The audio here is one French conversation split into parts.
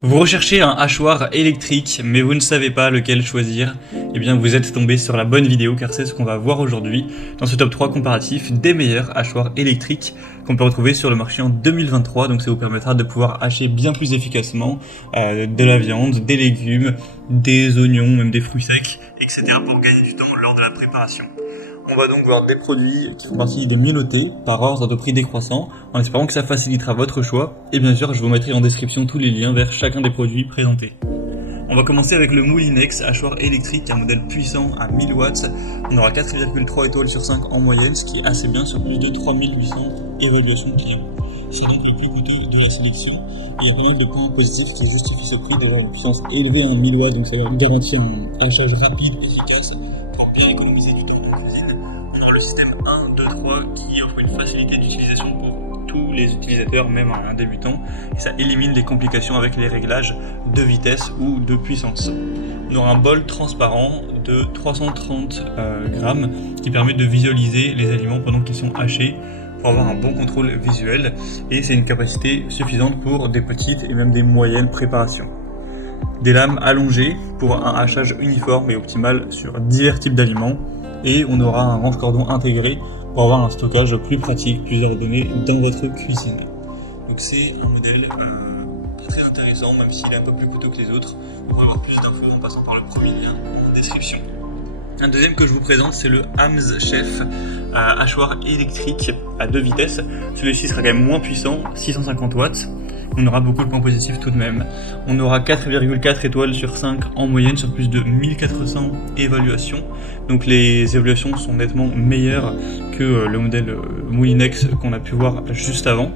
Vous recherchez un hachoir électrique, mais vous ne savez pas lequel choisir? Eh bien, vous êtes tombé sur la bonne vidéo, car c'est ce qu'on va voir aujourd'hui dans ce top 3 comparatif des meilleurs hachoirs électriques qu'on peut retrouver sur le marché en 2023. Donc ça vous permettra de pouvoir hacher bien plus efficacement de la viande, des légumes, des oignons, même des fruits secs, etc. pour gagner du temps lors de la préparation. On va donc voir des produits qui font partie de Miloté par ordre de prix décroissant, en espérant que ça facilitera votre choix. Et bien sûr, je vous mettrai en description tous les liens vers chacun des produits présentés. On va commencer avec le Moulinex hachoir électrique, un modèle puissant à 1000 watts. On aura 4,3 étoiles sur 5 en moyenne, ce qui est assez bien sur plus de 3800 évaluations clients. C'est donc le plus coûteux de la sélection. Il y a pas mal de points positifs qui justifient ce prix d'avoir une puissance élevée en 1000 watts, donc ça va garantir un hachage rapide, efficace, pour bien économiser du temps de cuisine. On aura le système 1, 2, 3 qui offre une facilité d'utilisation pour tous les utilisateurs, même un débutant, et ça élimine les complications avec les réglages de vitesse ou de puissance. On aura un bol transparent de 330 grammes qui permet de visualiser les aliments pendant qu'ils sont hachés pour avoir un bon contrôle visuel, et c'est une capacité suffisante pour des petites et même des moyennes préparations. Des lames allongées pour un hachage uniforme et optimal sur divers types d'aliments, et on aura un range-cordon intégré pour avoir un stockage plus pratique, plus ordonné dans votre cuisine. Donc c'est un modèle très intéressant, même s'il est un peu plus coûteux que les autres. Vous pourrez avoir plus d'infos en passant par le premier lien en description. Un deuxième que je vous présente, c'est le Hams Chef hachoir électrique à 2 vitesses. Celui-ci sera quand même moins puissant, 650 watts. On aura beaucoup de points positifs tout de même. On aura 4,4 étoiles sur 5 en moyenne sur plus de 1400 évaluations. Donc les évaluations sont nettement meilleures que le modèle Moulinex qu'on a pu voir juste avant.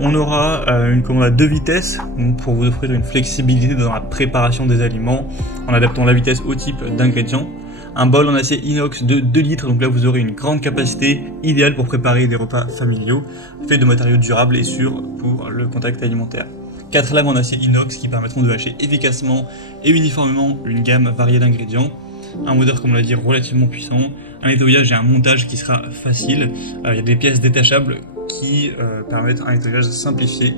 On aura une commande à 2 vitesses pour vous offrir une flexibilité dans la préparation des aliments en adaptant la vitesse au type d'ingrédients. Un bol en acier inox de 2 litres, donc là vous aurez une grande capacité idéale pour préparer des repas familiaux, fait de matériaux durables et sûrs pour le contact alimentaire. 4 lames en acier inox qui permettront de hacher efficacement et uniformément une gamme variée d'ingrédients. Un moteur, comme on l'a dit, relativement puissant, un nettoyage et un montage qui sera facile. Il y a des pièces détachables qui permettent un nettoyage simplifié.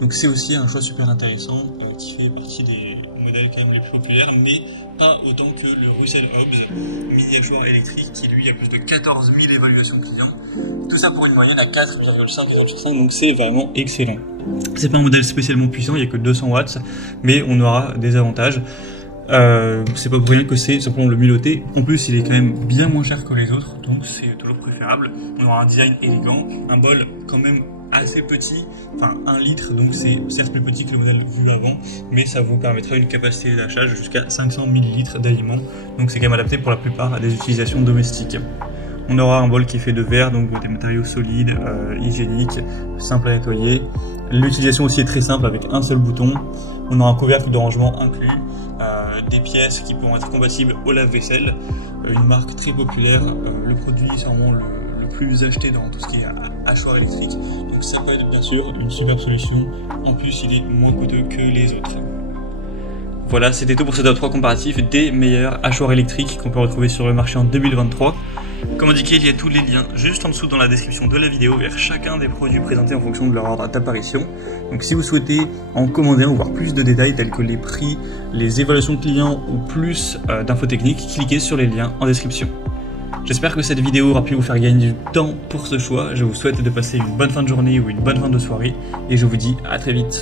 Donc c'est aussi un choix super intéressant qui fait partie des modèles quand même les plus populaires, mais pas autant que le Russell Hobbs mini hachoir électrique qui lui a plus de 14 000 évaluations clients. Tout ça pour une moyenne à 4,5 étoiles sur 5, donc c'est vraiment excellent. C'est pas un modèle spécialement puissant, il n'y a que 200 watts, mais on aura des avantages. C'est pas pour rien que c'est simplement le Miloté. En plus, il est quand même bien moins cher que les autres, donc c'est toujours préférable. On aura un design élégant, un bol quand même assez petit, enfin 1 litre, donc c'est certes plus petit que le modèle vu avant, mais ça vous permettra une capacité d'achage jusqu'à 500 ml d'aliments, donc c'est quand même adapté pour la plupart à des utilisations domestiques. On aura un bol qui est fait de verre, donc des matériaux solides, hygiéniques, simples à nettoyer. L'utilisation aussi est très simple avec un seul bouton. On aura un couvercle de rangement inclus, des pièces qui pourront être compatibles au lave-vaisselle, une marque très populaire. Le produit est sûrement le plus acheté dans tout ce qui est hachoir électrique, donc ça peut être bien sûr une super solution. En plus, il est moins coûteux que les autres. Voilà, c'était tout pour ce top 3 comparatif des meilleurs hachoirs électriques qu'on peut retrouver sur le marché en 2023. Comme indiqué, il y a tous les liens juste en dessous dans la description de la vidéo vers chacun des produits présentés en fonction de leur ordre d'apparition. Donc si vous souhaitez en commander un ou voir plus de détails tels que les prix, les évaluations clients ou plus d'infos techniques, cliquez sur les liens en description. J'espère que cette vidéo aura pu vous faire gagner du temps pour ce choix. Je vous souhaite de passer une bonne fin de journée ou une bonne fin de soirée et je vous dis à très vite.